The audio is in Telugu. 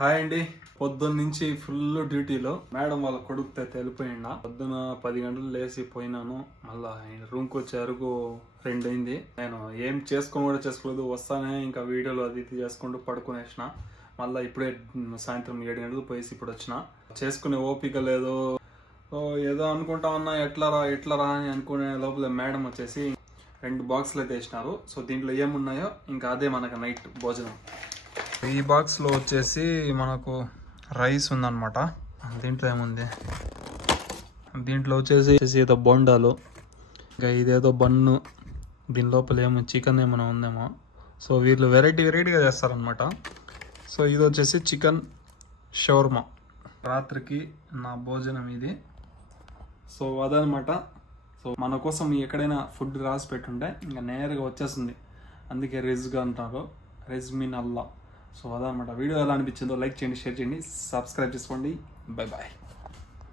హాయ్ అండి. పొద్దున్న నుంచి ఫుల్ డ్యూటీలో మేడం వాళ్ళ కొడుకుతో వెళ్ళిపోయిండా. పొద్దున 10 గంటలు లేచి పోయినాను. మళ్ళా రూమ్కి వచ్చే వరకు 2 అయింది. నేను ఏం చేసుకోలేదు. వస్తానే ఇంకా వీడియోలు అది ఇది చేసుకుంటూ పడుకునేసిన. మళ్ళీ ఇప్పుడే సాయంత్రం 7 గంటలు పోయేసి ఇప్పుడు వచ్చిన. చేసుకునే ఓపిక లేదు. ఏదో అనుకుంటా ఉన్నా ఎట్లరా అని అనుకునే లోపల మేడం వచ్చేసి 2 బాక్సులు అయితే వేసినారు. సో దీంట్లో ఏమున్నాయో ఇంకా అదే మనకు నైట్ భోజనం. ఈ బాక్స్లో వచ్చేసి మనకు రైస్ ఉందన్నమాట. దీంట్లో ఏముంది, దీంట్లో వచ్చేసి ఏదో బొండాలు, ఇంకా ఇదేదో బన్ను, దీని లోపల ఏమో చికెన్ ఏమైనా ఉందేమో. సో వీళ్ళు వెరైటీగా చేస్తారనమాట. సో ఇది వచ్చేసి చికెన్ షవర్మా. రాత్రికి నా భోజనం ఇది. సో అదనమాట. సో మన కోసం ఎక్కడైనా ఫుడ్ రాసి పెట్టుంటే ఇంకా నేరుగా వచ్చేస్తుంది. అందుకే రిజ్గా అంటారు, రిజ్ మీన్ అల్లా. సో అదనమాట. వీడియో ఎలా అనిపించిందో లైక్ చేయండి, షేర్ చేయండి, సబ్స్క్రైబ్ చేసుకోండి. Bye bye.